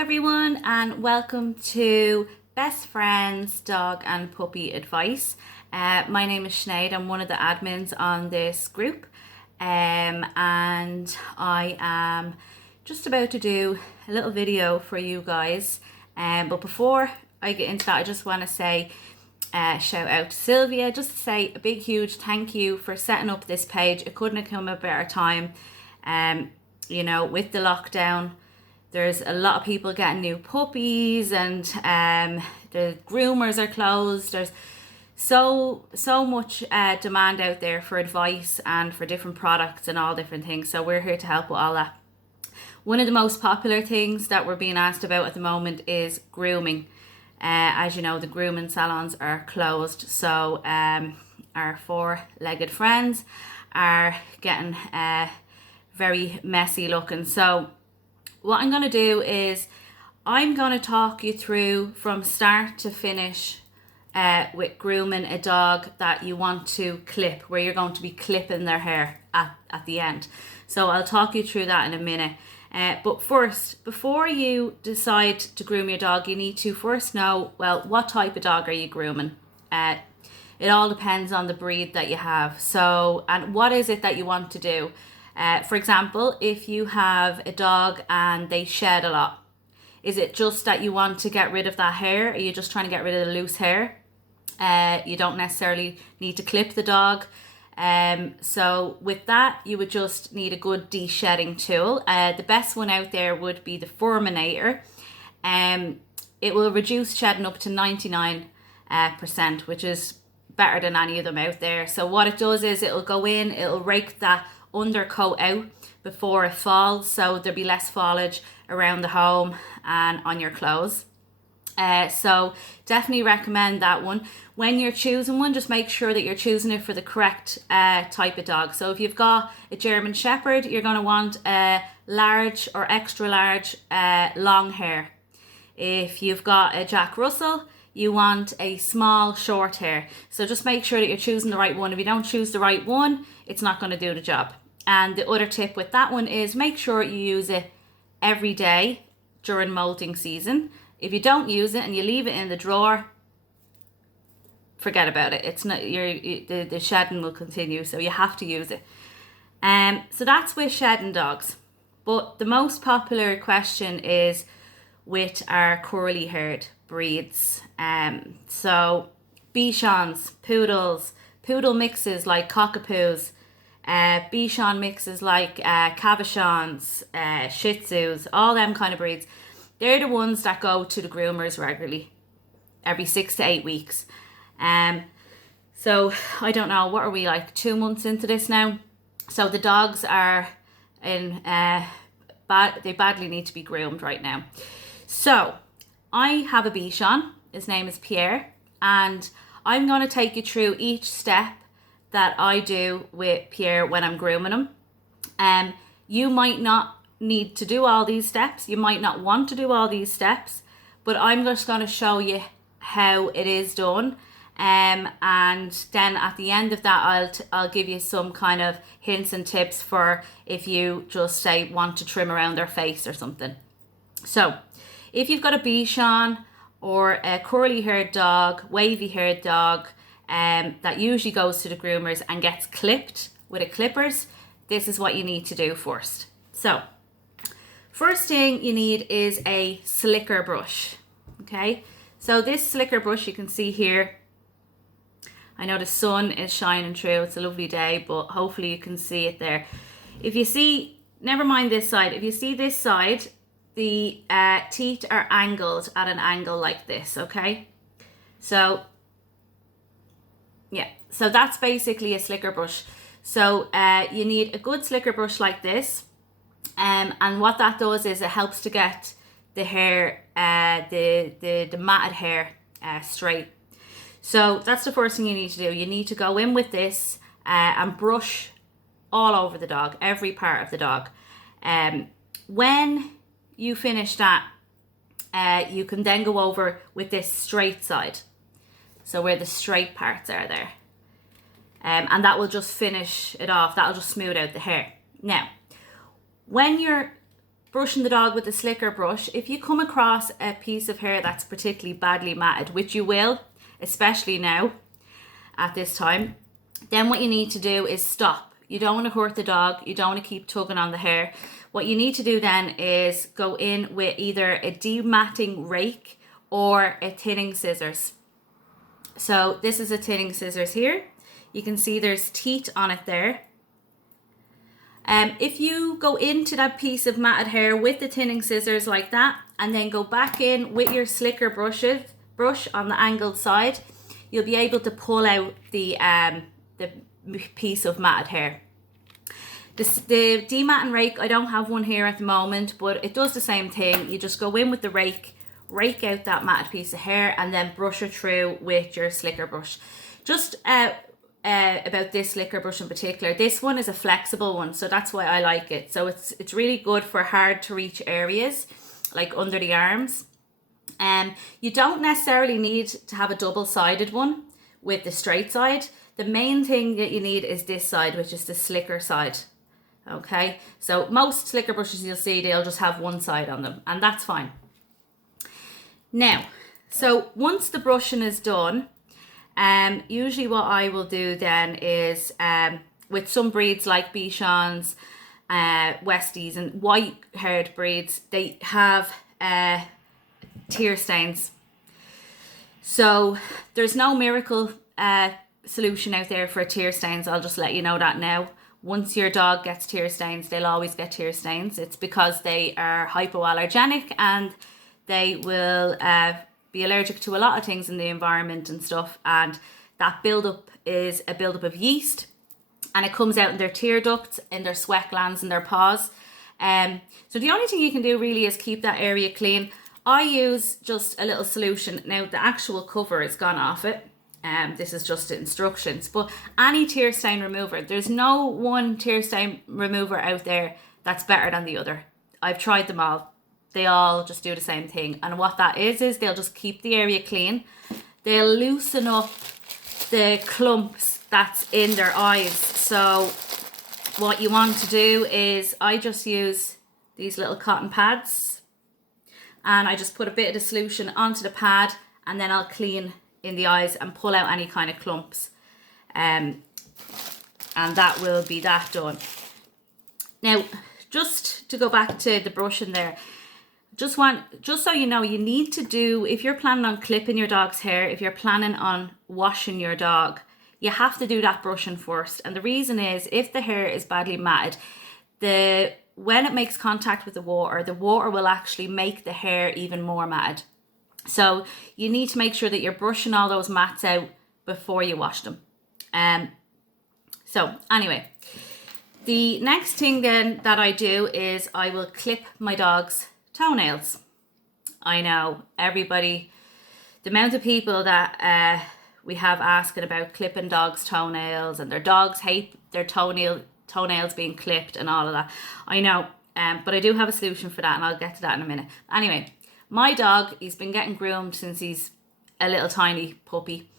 everyone, and welcome to Best Friends Dog and Puppy Advice. My name is Sinead. I'm one of the admins on this group, and I am just about to do a little video for you guys. But before I get into that, I just want to say shout out to Sylvia, just to say a big huge thank you for setting up this page. It couldn't have come at a better time. With the lockdown, there's a lot of people getting new puppies, and the groomers are closed. There's so much demand out there for advice and for different products and all different things. So we're here to help with all that. One of the most popular things that we're being asked about at the moment is grooming. As you know, the grooming salons are closed, so our four-legged friends are getting very messy looking. So what I'm going to do is I'm going to talk you through from start to finish with grooming a dog that you want to clip, where you're going to be clipping their hair at the end. So I'll talk you through that in a minute. But first, before you decide to groom your dog, you need to first know, well, what type of dog are you grooming? It all depends on the breed that you have. So, and what is it that you want to do? For example, if you have a dog and they shed a lot, is it just that you want to get rid of that hair? Are you just trying to get rid of the loose hair? You don't necessarily need to clip the dog. So with that, you would just need a good de-shedding tool. The best one out there would be the Furminator. It will reduce shedding up to 99%, which is better than any of them out there. So what it does is it'll go in, it'll rake that undercoat out before it falls, so there'll be less foliage around the home and on your clothes. So definitely recommend that one. When you're choosing one, just make sure that you're choosing it for the correct type of dog. So if you've got a German Shepherd, you're going to want a large or extra large long hair. If you've got a Jack Russell, you want a small short hair. So just make sure that you're choosing the right one. If you don't choose the right one, it's not going to do the job. And the other tip with that one is make sure you use it every day during molting season. If you don't use it and you leave it in the drawer, forget about it. It's not the shedding will continue, so you have to use it. So that's with shedding dogs. But the most popular question is with our curly haired breeds. So Bichons, poodles, poodle mixes like Cockapoos, Bichon mixes like Cavachons, Shih Tzus, all them kind of breeds. They're the ones that go to the groomers regularly, every 6 to 8 weeks. So I don't know, what are we, like 2 months into this now? So the dogs are in they badly need to be groomed right now. So I have a Bichon. His name is Pierre, and I'm going to take you through each step that I do with Pierre when I'm grooming him. You might not need to do all these steps. You might not want to do all these steps, but I'm just going to show you how it is done. And then at the end of that, I'll give you some kind of hints and tips for if you just say want to trim around their face or something. So if you've got a Bichon or a curly haired dog, wavy haired dog, that usually goes to the groomers and gets clipped with a clippers, this is what you need to do first. So first thing you need is a slicker brush. Okay, so this slicker brush you can see here, I know the sun is shining through, it's a lovely day, but hopefully you can see it there. If you see, never mind this side, if you see this side, the teeth are angled at an angle like this, okay? So yeah, so that's basically a slicker brush. So you need a good slicker brush like this, and what that does is it helps to get the hair, the matted hair straight. So that's the first thing you need to do. You need to go in with this and brush all over the dog, every part of the dog. When you finish that, you can then go over with this straight side. So where the straight parts are there. And that will just finish it off. That'll just smooth out the hair. Now, when you're brushing the dog with a slicker brush, if you come across a piece of hair that's particularly badly matted, which you will, especially now at this time, then what you need to do is stop. You don't want to hurt the dog. You don't want to keep tugging on the hair. What you need to do then is go in with either a dematting rake or a thinning scissors. So this is a thinning scissors here. You can see there's teeth on it there. If you go into that piece of matted hair with the thinning scissors like that, and then go back in with your slicker brush on the angled side, you'll be able to pull out the piece of matted hair. The dematting rake, I don't have one here at the moment, but it does the same thing. You just go in with the rake out that matted piece of hair, and then brush it through with your slicker brush. Just about this slicker brush in particular, this one is a flexible one, so that's why I like it. So it's really good for hard to reach areas like under the arms. You don't necessarily need to have a double-sided one with the straight side. The main thing that you need is this side, which is the slicker side. Okay, so most slicker brushes you'll see, they'll just have one side on them, and that's fine. Now, so once the brushing is done, usually what I will do then is, with some breeds like Bichons, Westies and white-haired breeds, they have tear stains. So there's no miracle solution out there for tear stains. I'll just let you know that now. Once your dog gets tear stains, they'll always get tear stains. It's because they are hypoallergenic, and they will be allergic to a lot of things in the environment and stuff, and that buildup is a buildup of yeast, and it comes out in their tear ducts, in their sweat glands, in their paws. So the only thing you can do really is keep that area clean. I use just a little solution. Now the actual cover is gone off it. This is just the instructions, but any tear stain remover, there's no one tear stain remover out there that's better than the other. I've tried them all. They all just do the same thing, and what that is they'll just keep the area clean. They'll loosen up the clumps that's in their eyes. So what you want to do is, I just use these little cotton pads, and I just put a bit of the solution onto the pad, and then I'll clean in the eyes and pull out any kind of clumps, and that will be that done. Now, just to go back to the brushing there, just so you know, you need to do, if you're planning on clipping your dog's hair, if you're planning on washing your dog, you have to do that brushing first. And the reason is, if the hair is badly matted, when it makes contact with the water will actually make the hair even more matted. So you need to make sure that you're brushing all those mats out before you wash them. So anyway, the next thing then that I do is I will clip my dog's toenails. I know everybody, the amount of people that we have asking about clipping dogs' toenails, and their dogs hate their toenails being clipped and all of that. I know, but I do have a solution for that, and I'll get to that in a minute. Anyway, my dog, he's been getting groomed since he's a little tiny puppy.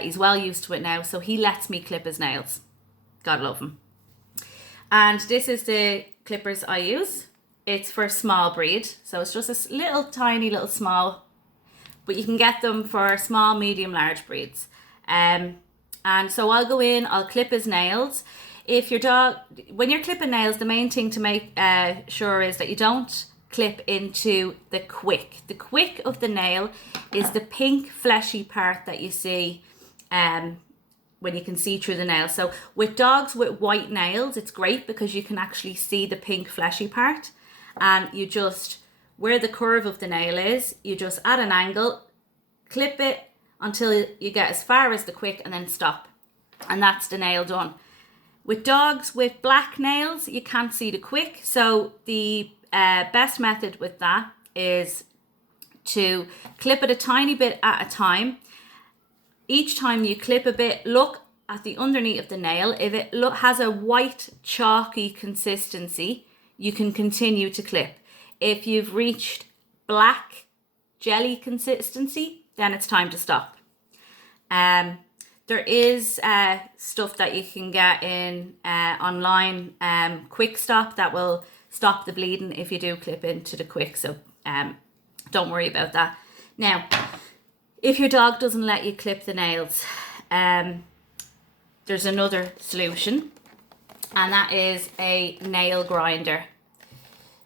He's well used to it now, so he lets me clip his nails. God love him. And this is the clippers I use. It's for small breed, so it's just a little tiny little small, but you can get them for small, medium, large breeds. And so I'll go in, I'll clip his nails. If your dog, when you're clipping nails, the main thing to make sure is that you don't clip into the quick. The quick of the nail is the pink fleshy part that you see when you can see through the nail. So with dogs with white nails, it's great because you can actually see the pink fleshy part, and you just, where the curve of the nail is, you just at an angle clip it until you get as far as the quick, and then stop, and that's the nail done. With dogs with black nails, you can't see the quick, so the best method with that is to clip it a tiny bit at a time. Each time you clip a bit, look at the underneath of the nail. If it has a white chalky consistency, you can continue to clip. If you've reached black jelly consistency, then it's time to stop. There is stuff that you can get in online, quick stop, that will stop the bleeding if you do clip into the quick. So don't worry about that. Now, if your dog doesn't let you clip the nails, there's another solution, and that is a nail grinder.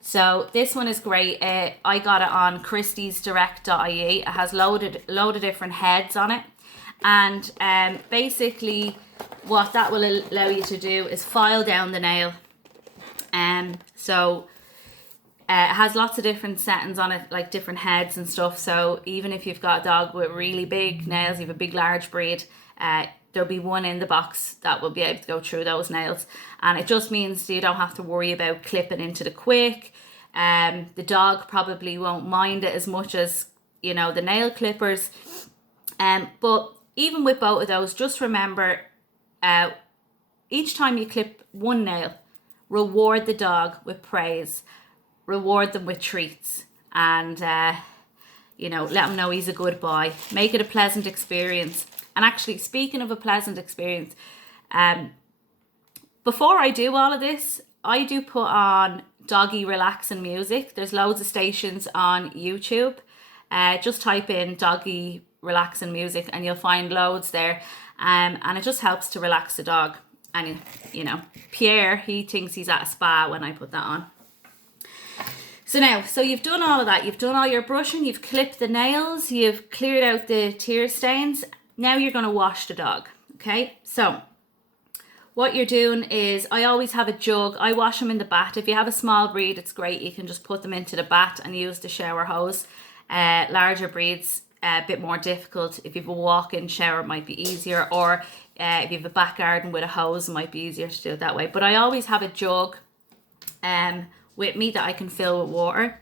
So this one is great. I got it on christiesdirect.ie. It has load of different heads on it, and basically what that will allow you to do is file down the nail. So it has lots of different settings on it, like different heads and stuff. So even if you've got a dog with really big nails, you have a big large breed, there'll be one in the box that will be able to go through those nails. And it just means you don't have to worry about clipping into the quick. The dog probably won't mind it as much as, you know, the nail clippers. But even with both of those, just remember, each time you clip one nail, reward the dog with praise. Reward them with treats, and you know, let him know he's a good boy. Make it a pleasant experience. And actually, speaking of a pleasant experience, before I do all of this, I do put on doggy relaxing music. There's loads of stations on YouTube. Just type in doggy relaxing music and you'll find loads there. And it just helps to relax the dog. And you know, Pierre, he thinks he's at a spa when I put that on. So you've done all of that. You've done all your brushing, you've clipped the nails, you've cleared out the tear stains. Now you're going to wash the dog, okay? So what you're doing is, I always have a jug. I wash them in the bath. If you have a small breed, it's great. You can just put them into the bath and use the shower hose. Larger breeds, a bit more difficult. If you have a walk-in shower, it might be easier. Or if you have a back garden with a hose, it might be easier to do it that way. But I always have a jug with me that I can fill with water.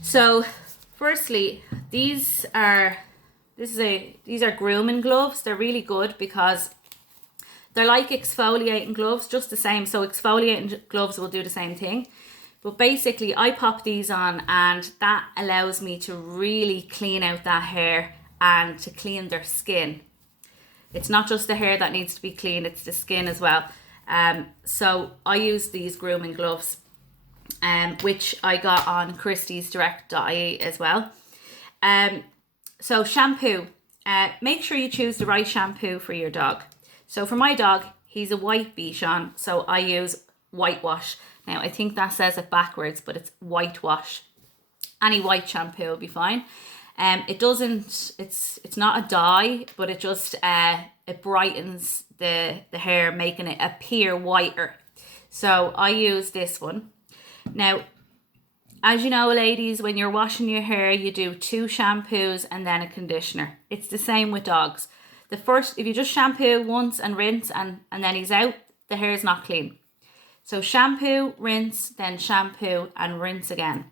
So firstly, these are grooming gloves. They're really good because they're like exfoliating gloves, just the same. So exfoliating gloves will do the same thing. But basically I pop these on and that allows me to really clean out that hair and to clean their skin. It's not just the hair that needs to be cleaned, it's the skin as well. So I use these grooming gloves, which I got on christiesdirect.ie as well. So shampoo, make sure you choose the right shampoo for your dog. So for my dog, he's a white Bichon, so I use whitewash. Now I think that says it backwards, but it's whitewash. Any white shampoo will be fine. It doesn't, it's not a dye, but it just it brightens the hair, making it appear whiter. So I use this one. Now, as you know, ladies, when you're washing your hair, you do 2 shampoos and then a conditioner. It's the same with dogs. If you just shampoo once and rinse and then he's out, the hair is not clean. So shampoo, rinse, then shampoo and rinse again.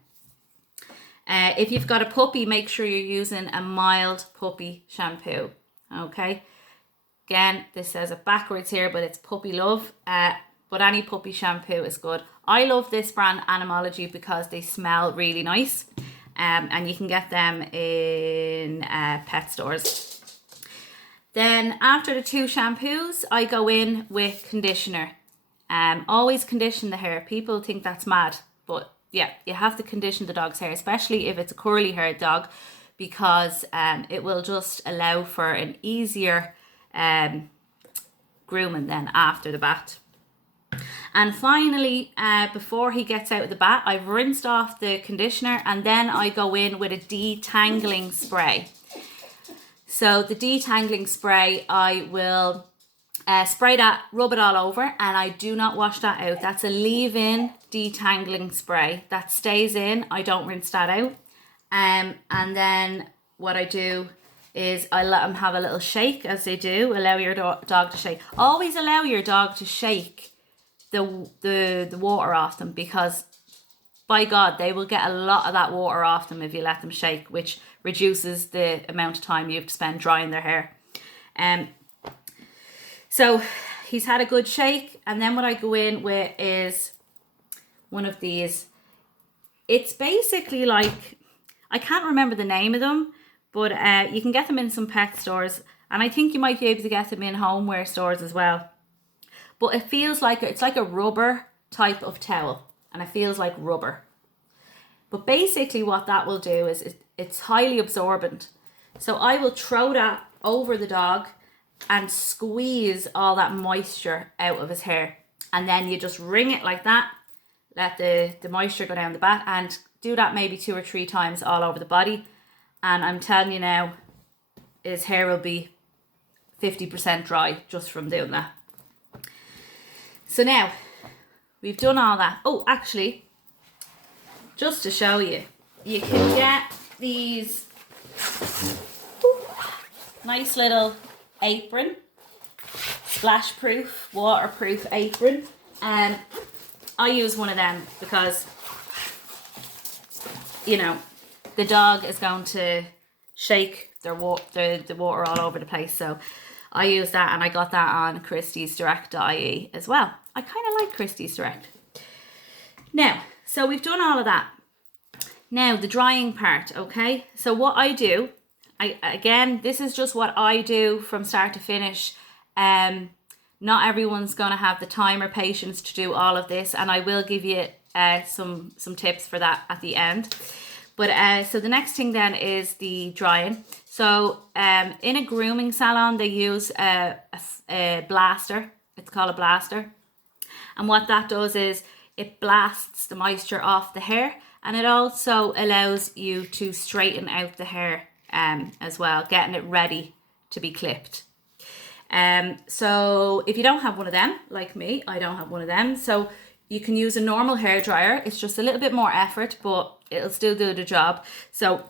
If you've got a puppy, make sure you're using a mild puppy shampoo. Okay. Again, this says it backwards here, but it's Puppy Love. But any puppy shampoo is good. I love this brand, Animology, because they smell really nice. And you can get them in pet stores. Then after the 2 shampoos, I go in with conditioner. Always condition the hair. People think that's mad, but yeah, you have to condition the dog's hair, especially if it's a curly haired dog, because it will just allow for an easier grooming then after the bath. And finally, before he gets out of the bath, I've rinsed off the conditioner and then I go in with a detangling spray. So the detangling spray, I will spray that, rub it all over, and I do not wash that out. That's a leave-in detangling spray that stays in. I don't rinse that out. And then what I do is I let them have a little shake, as they do. Allow your dog to shake. Always allow your dog to shake the water off them, because by God, they will get a lot of that water off them if you let them shake, which reduces the amount of time you have to spend drying their hair. So he's had a good shake, and then what I go in with is one of these. It's basically like, I can't remember the name of them, but you can get them in some pet stores, and I think you might be able to get them in homeware stores as well. But it feels like, it's like a rubber type of towel, and it feels like rubber. But basically what that will do is it's highly absorbent. So I will throw that over the dog and squeeze all that moisture out of his hair. And then you just wring it like that, let the moisture go down the back, and do that maybe 2 or 3 times all over the body. And I'm telling you now, his hair will be 50% dry just from doing that. So now, we've done all that. Oh, actually, just to show you, you can get these nice little apron, splash proof, waterproof apron. And I use one of them because, you know, the dog is going to shake the water all over the place. So I use that, and I got that on Christie's Direct.ie as well. I kind of like Christie's Direct. Now, so we've done all of that. Now, the drying part, okay? So what I do, again, this is just what I do from start to finish. Not everyone's going to have the time or patience to do all of this, and I will give you some tips for that at the end. But so the next thing then is the drying. So in a grooming salon, they use a blaster. It's called a blaster. And what that does is it blasts the moisture off the hair, and it also allows you to straighten out the hair as well, getting it ready to be clipped. So if you don't have one of them, like me, I don't have one of them. So you can use a normal hair dryer. It's just a little bit more effort, but it'll still do the job. So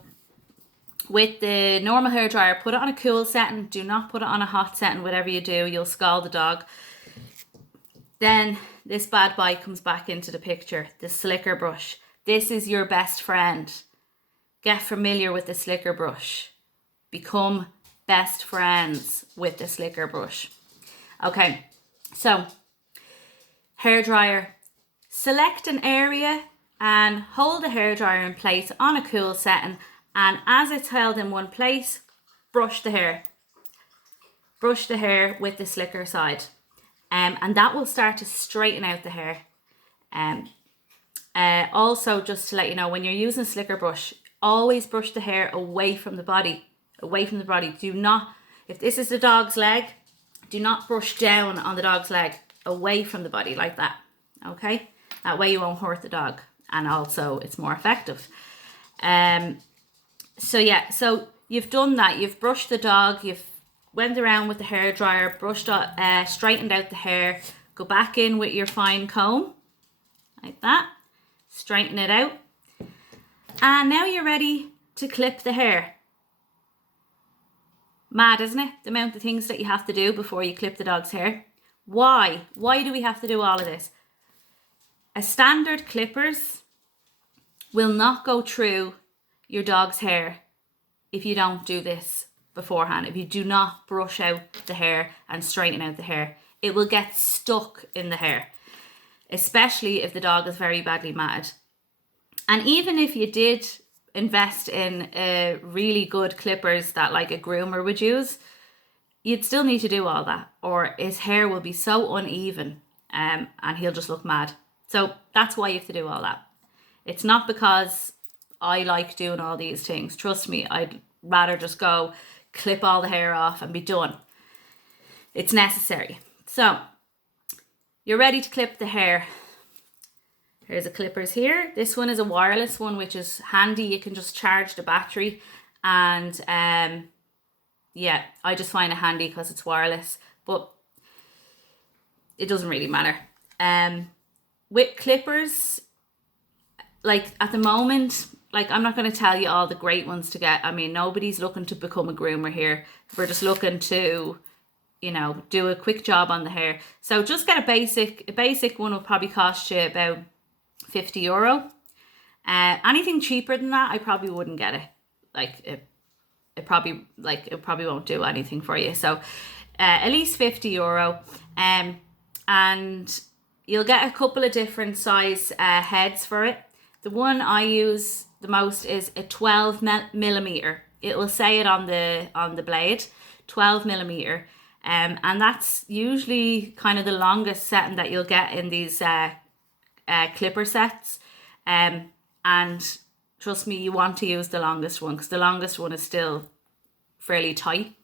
with the normal hair dryer, put it on a cool setting. Do not put it on a hot setting. Whatever you do, you'll scald the dog. Then this bad boy comes back into the picture, the slicker brush. This is your best friend. Get familiar with the slicker brush. Become best friends with the slicker brush. Okay, so hair dryer. Select an area and hold the hair dryer in place on a cool setting, and as it's held in one place, brush the hair. Brush the hair with the slicker side. And that will start to straighten out the hair. Also, just to let you know, when you're using a slicker brush, always brush the hair away from the body. Away from the body. Do not, if this is the dog's leg, do not brush down on the dog's leg. Away from the body like that. Okay? That way you won't hurt the dog. And also it's more effective. So yeah, so you've done that. You've brushed the dog. You've went around with the hair dryer, brushed out, straightened out the hair. Go back in with your fine comb. Like that. Straighten it out. And now you're ready to clip the hair. Mad, isn't it? The amount of things that you have to do before you clip the dog's hair. Why? Why do we have to do all of this? A standard clippers will not go through your dog's hair if you don't do this beforehand. If you do not brush out the hair and straighten out the hair, it will get stuck in the hair, especially if the dog is very badly matted. And even if you did invest in really good clippers that like a groomer would use, you'd still need to do all that, or his hair will be so uneven and he'll just look mad. So that's why you have to do all that. It's not because I like doing all these things. Trust me, I'd rather just go clip all the hair off and be done. It's necessary. So you're ready to clip the hair. Here's the clippers here. This one is a wireless one, which is handy. You can just charge the battery, and yeah, I just find it handy because it's wireless, but it doesn't really matter. With clippers, like at the moment, like I'm not going to tell you all the great ones to get. I mean, nobody's looking to become a groomer here. We're just looking to, you know, do a quick job on the hair. So just get a basic one will probably cost you about €50. Anything cheaper than that, I probably wouldn't get it. Like it probably won't do anything for you. So at least €50. And you'll get a couple of different size heads for it. The one I use the most is a 12 millimeter. It will say it on the blade, 12 millimeter. And that's usually kind of the longest setting that you'll get in these clipper sets. And trust me, you want to use the longest one because the longest one is still fairly tight.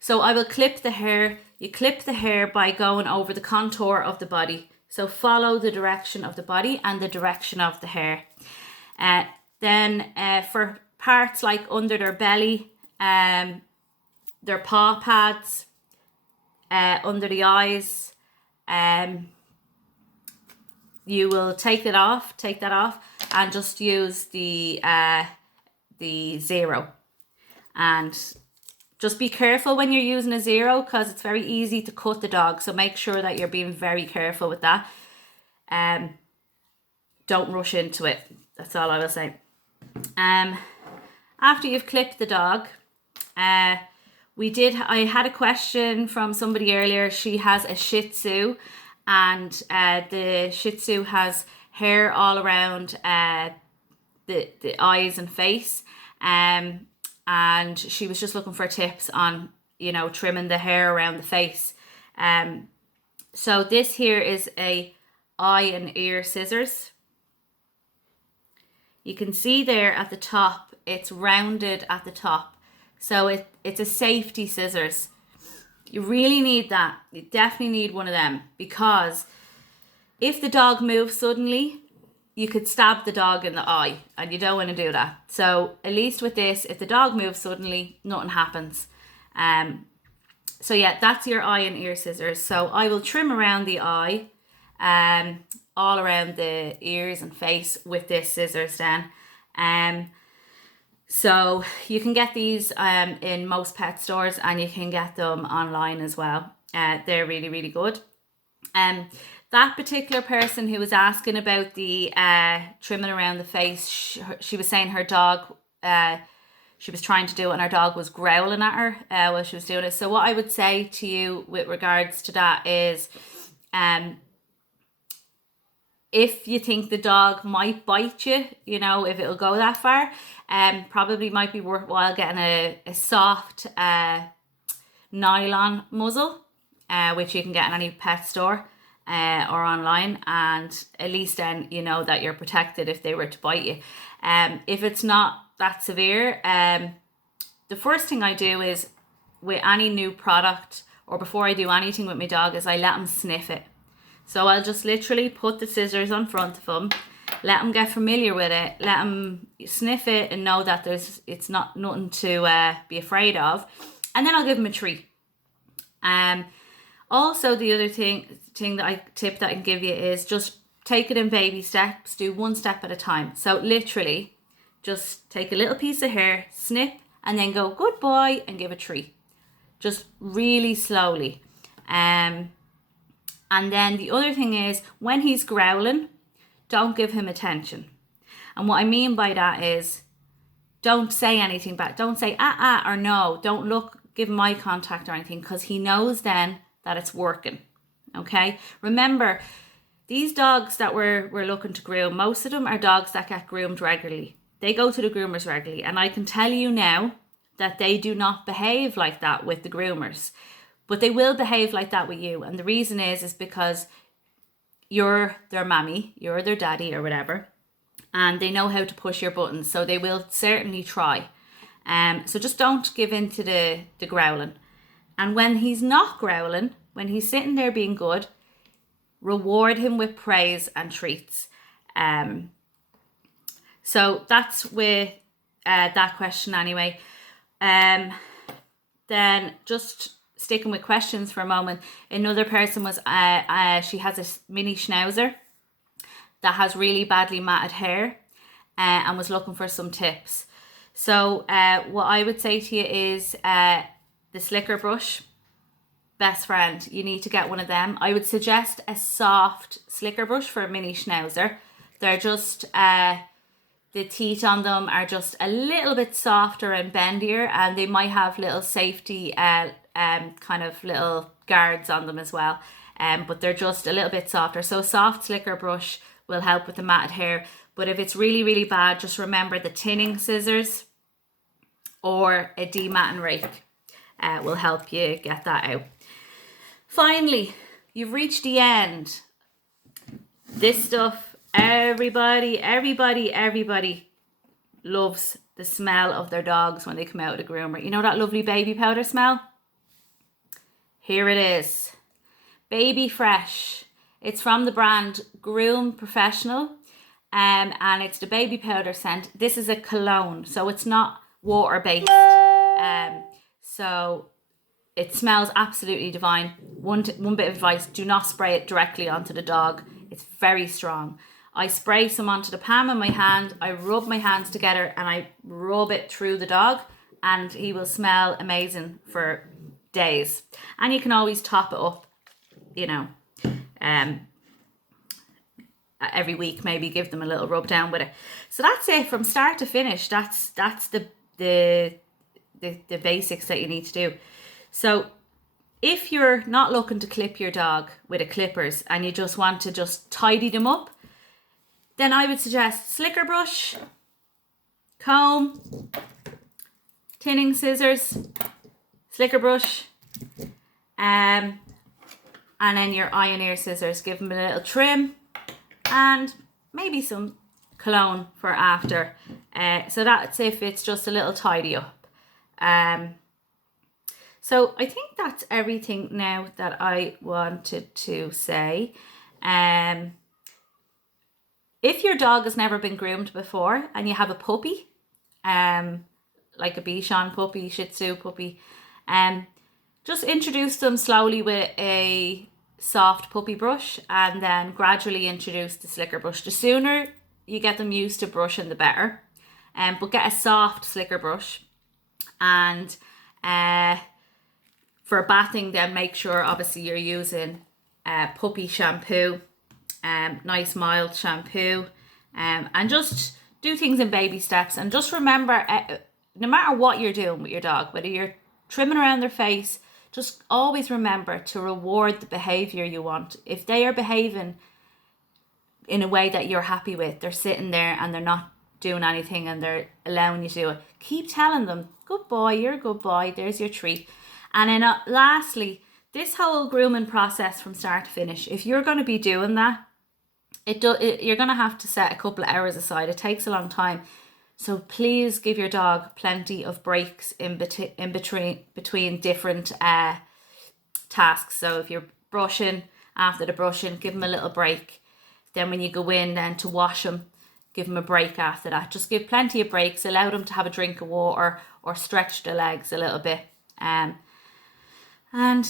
So I will clip the hair. You clip the hair by going over the contour of the body. So follow the direction of the body and the direction of the hair. Then for parts like under their belly, their paw pads, under the eyes, you will take that off, and just use the zero. And just be careful when you're using a zero because it's very easy to cut the dog. So make sure that you're being very careful with that. Don't rush into it. That's all I will say. After you've clipped the dog, I had a question from somebody earlier. She has a Shih Tzu, and the Shih Tzu has hair all around the eyes and face. And she was just looking for tips on, trimming the hair around the face. So this here is a eye and ear scissors. You can see there at the top, it's rounded at the top. So it's a safety scissors. You really need that. You definitely need one of them because if the dog moves suddenly, you could stab the dog in the eye and you don't want to do that. So at least with this, if the dog moves suddenly, nothing happens. So yeah, that's your eye and ear scissors. So I will trim around the eye, all around the ears and face with this scissors then. So you can get these in most pet stores and you can get them online as well. They're really, really good. That particular person who was asking about the trimming around the face, she was saying her dog, she was trying to do it and her dog was growling at her while she was doing it. So what I would say to you with regards to that is, if you think the dog might bite you, if it'll go that far, probably might be worthwhile getting a soft nylon muzzle, which you can get in any pet store. Or online, and at least then you know that you're protected if they were to bite you. If it's not that severe, the first thing I do is with any new product or before I do anything with my dog is I let him sniff it. So I'll just literally put the scissors on front of him, let him get familiar with it, let him sniff it and know that it's not nothing to be afraid of, and then I'll give him a treat. Also, the other tip that I can give you is just take it in baby steps. Do one step at a time. So literally, just take a little piece of hair, snip, and then go good boy and give a treat. Just really slowly. And then the other thing is when he's growling, don't give him attention. And what I mean by that is don't say anything back. Don't say or no. Don't give him eye contact or anything because he knows then that it's working. Okay, remember these dogs that we're looking to groom, most of them are dogs that get groomed regularly. They go to the groomers regularly, and I can tell you now that they do not behave like that with the groomers, but they will behave like that with you. And the reason is because you're their mammy, you're their daddy or whatever, and they know how to push your buttons, so they will certainly try. So just don't give in to the growling. And when he's not growling, when he's sitting there being good, reward him with praise and treats. So that's with that question anyway. Then just sticking with questions for a moment. Another person was, she has a mini schnauzer that has really badly matted hair and was looking for some tips. So what I would say to you is the slicker brush, best friend. You need to get one of them. I would suggest a soft slicker brush for a mini schnauzer. They're just, the teeth on them are just a little bit softer and bendier, and they might have little safety kind of little guards on them as well. But they're just a little bit softer. So a soft slicker brush will help with the matted hair. But if it's really, really bad, just remember the tinning scissors or a dematting rake will help you get that out. Finally, you've reached the end. This stuff, everybody loves the smell of their dogs when they come out of the groomer. You know that lovely baby powder smell? Here it is. Baby Fresh. It's from the brand Groom Professional. And it's the baby powder scent. This is a cologne, so it's not water-based. So it smells absolutely divine. One bit of advice, do not spray it directly onto the dog. It's very strong. I spray some onto the palm of my hand. I rub my hands together and I rub it through the dog, and he will smell amazing for days. And you can always top it up, you know, every week, maybe give them a little rub down with it. So that's it from start to finish. That's the basics that you need to do. So if you're not looking to clip your dog with a clippers and you just want to just tidy them up, then I would suggest slicker brush, comb, tinning scissors, slicker brush, and then your eye and ear scissors. Give them a little trim and maybe some cologne for after. So that's if it's just a little tidy up. So I think that's everything now that I wanted to say. If your dog has never been groomed before and you have a puppy, like a Bichon puppy, Shih Tzu puppy, just introduce them slowly with a soft puppy brush and then gradually introduce the slicker brush. The sooner you get them used to brushing, the better. But get a soft slicker brush, and for bathing, then make sure obviously you're using puppy shampoo, nice mild shampoo, and just do things in baby steps. And just remember, no matter what you're doing with your dog, whether you're trimming around their face, just always remember to reward the behavior you want. If they are behaving in a way that you're happy with, they're sitting there and they're not doing anything and they're allowing you to do it, keep telling them, good boy, you're a good boy, there's your treat. And then lastly, this whole grooming process from start to finish, if you're going to be doing that, you're going to have to set a couple of hours aside. It takes a long time. So please give your dog plenty of breaks in between different tasks. So if you're brushing, after the brushing, give them a little break. Then when you go in then to wash them, give them a break after that. Just give plenty of breaks. Allow them to have a drink of water or stretch their legs a little bit. And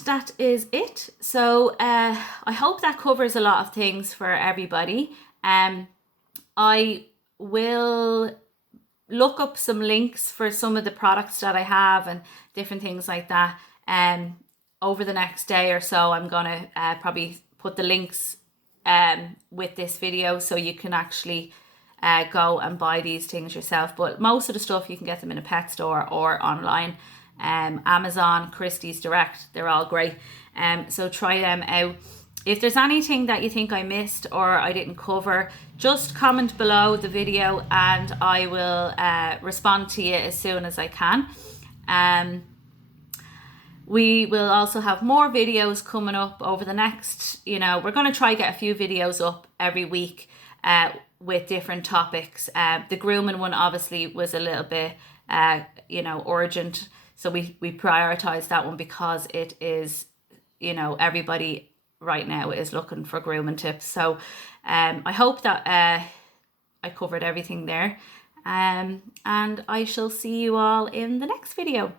that is it. So I hope that covers a lot of things for everybody. I will look up some links for some of the products that I have and different things like that. Over the next day or so, I'm gonna probably put the links with this video so you can actually go and buy these things yourself. But most of the stuff you can get them in a pet store or online. Amazon, Christie's Direct, they're all great. So try them out. If there's anything that you think I missed or I didn't cover, just comment below the video and I will respond to you as soon as I can. We will also have more videos coming up over the next, we're going to try get a few videos up every week with different topics. The grooming one obviously was a little bit, urgent. So we prioritized that one because it is, everybody right now is looking for grooming tips. So I hope that I covered everything there. And I shall see you all in the next video.